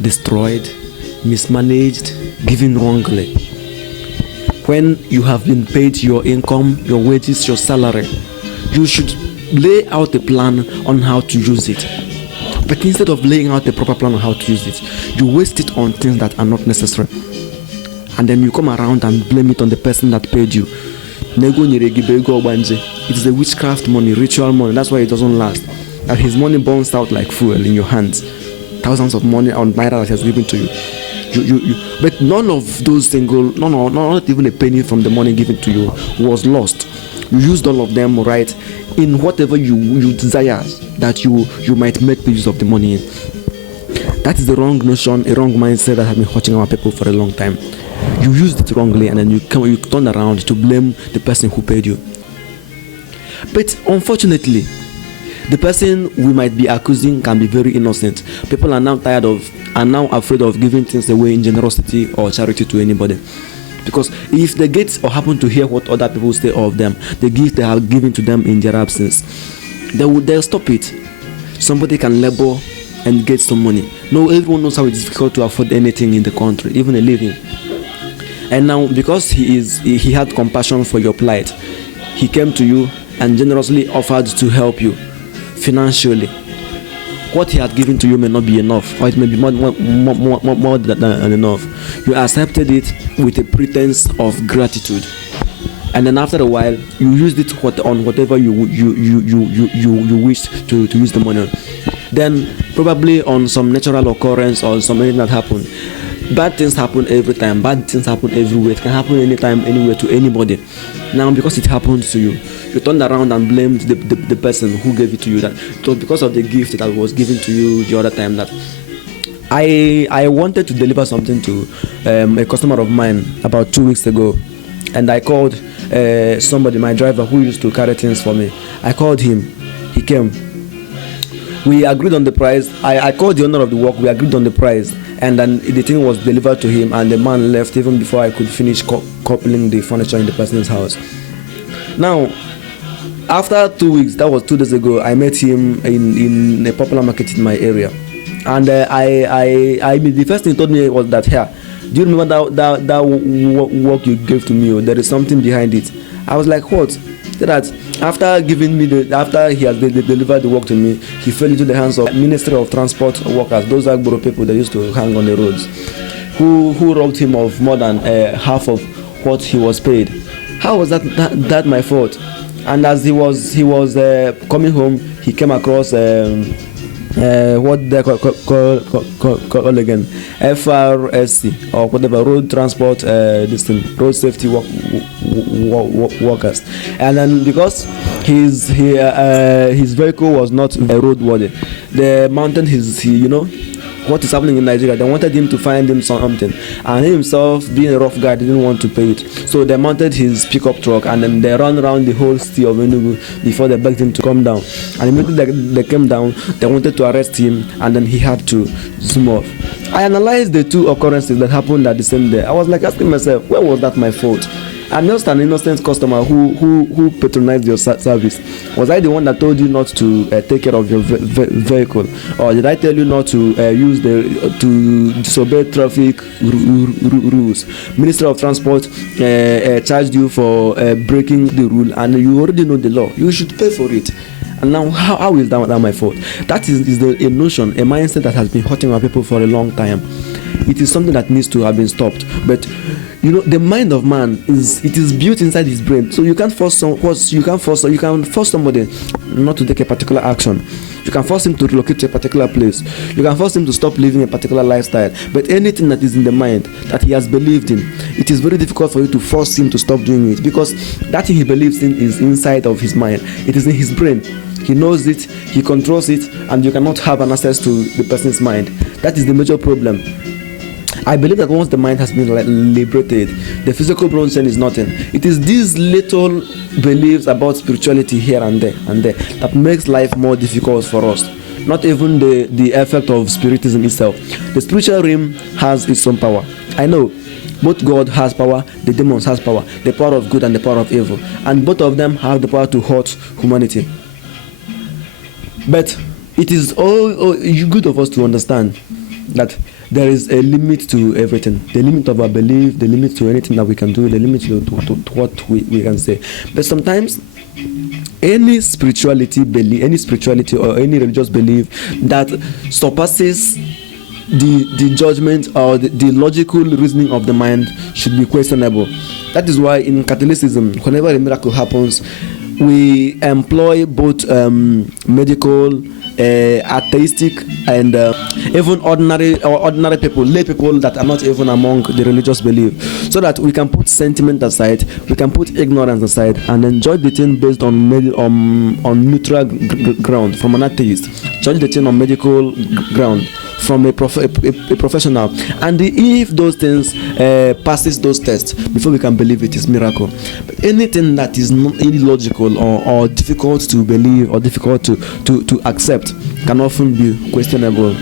destroyed, mismanaged, given wrongly. When you have been paid your income, your wages, your salary, you should lay out a plan on how to use it. But instead of laying out a proper plan on how to use it, you waste it on things that are not necessary. And then you come around and blame it on the person that paid you. It is a witchcraft money, ritual money. That's why it doesn't last. That his money burns out like fuel in your hands. Thousands of money on naira that he has given to you. But none of those single, not even a penny from the money given to you was lost. You used all of them right in whatever you desire that you might make the use of the money in. That is the wrong notion, a wrong mindset that has been hurting our people for a long time. You used it wrongly, and then you turn around to blame the person who paid you. But unfortunately, the person we might be accusing can be very innocent. People are now afraid of giving things away in generosity or charity to anybody. Because if they get or happen to hear what other people say of them, the gift they have given to them in their absence, they'll stop it. Somebody can labor and get some money. No, everyone knows how it's difficult to afford anything in the country, even a living. And now, because he had compassion for your plight, he came to you and generously offered to help you financially. What he had given to you may not be enough, or it may be more than enough. You accepted it with a pretense of gratitude, and then after a while, you used it on whatever you wished to use the money on. Then probably on some natural occurrence or something that happened. Bad things happen every time. Bad things happen everywhere. It can happen anytime, anywhere, to anybody. Now, because it happened to you, you turned around and blamed the person who gave it to you. That it was because of the gift that was given to you the other time. That I wanted to deliver something to a customer of mine about 2 weeks ago, and I called somebody, my driver, who used to carry things for me. I called him. He came. We agreed on the price. I called the owner of the work. We agreed on the price, and then the thing was delivered to him, and the man left even before I could finish coupling the furniture in the person's house. Now, after 2 weeks, that was 2 days ago, I met him in a popular market in my area, and the first thing he told me was that, here, do you remember that work you gave to me? There is something behind it. I was like, what? That after giving me after he has delivered the work to me, he fell into the hands of Ministry of Transport workers, those Agboro people that used to hang on the roads, who robbed him of more than half of what he was paid. How was that my fault? And as he was coming home, he came across what they call again, FRSC or whatever, road transport, road safety workers. And then because his vehicle was not roadworthy, they mounted what is happening in Nigeria. They wanted him to find him something, and he himself, being a rough guy, didn't want to pay it. So they mounted his pickup truck, and then they ran around the whole city of Enugu before they begged him to come down. And immediately they came down, they wanted to arrest him, and then he had to zoom off. I analyzed the two occurrences that happened at the same day. I was like asking myself, where was that my fault? I'm just an innocent customer who patronized your service. Was I the one that told you not to take care of your vehicle, or did I tell you not to to disobey traffic rules? Ministry of Transport charged you for breaking the rule, and you already know the law. You should pay for it. And now, how is that my fault? That is a notion, a mindset that has been hurting our people for a long time. It is something that needs to have been stopped. But the mind of man is built inside his brain. So you can force somebody not to take a particular action. You can force him to relocate to a particular place. You can force him to stop living a particular lifestyle. But anything that is in the mind that he has believed in, it is very difficult for you to force him to stop doing it, because that thing he believes in is inside of his mind. It is in his brain. He knows it, he controls it, and you cannot have an access to the person's mind. That is the major problem. I believe that once the mind has been liberated, the physical bronze is nothing. It is these little beliefs about spirituality here and there that makes life more difficult for us. Not even the effect of spiritism itself. The spiritual realm has its own power. I know both God has power, the demons has power, the power of good and the power of evil, and both of them have the power to hurt humanity. But it is all good of us to understand that there is a limit to everything, the limit of our belief, the limit to anything that we can do, the limit to what we can say. But sometimes any spirituality or any religious belief that surpasses the judgment or the logical reasoning of the mind should be questionable. That is why in Catholicism, whenever a miracle happens, we employ both medical, atheistic, and even ordinary people, lay people that are not even among the religious belief, so that we can put sentiment aside, we can put ignorance aside, and then judge the thing based on neutral ground from an atheist, judge the thing on medical ground from a professional, and if those things passes those tests, before we can believe it is miracle. But anything that is not illogical or difficult to believe or difficult to accept can often be questionable.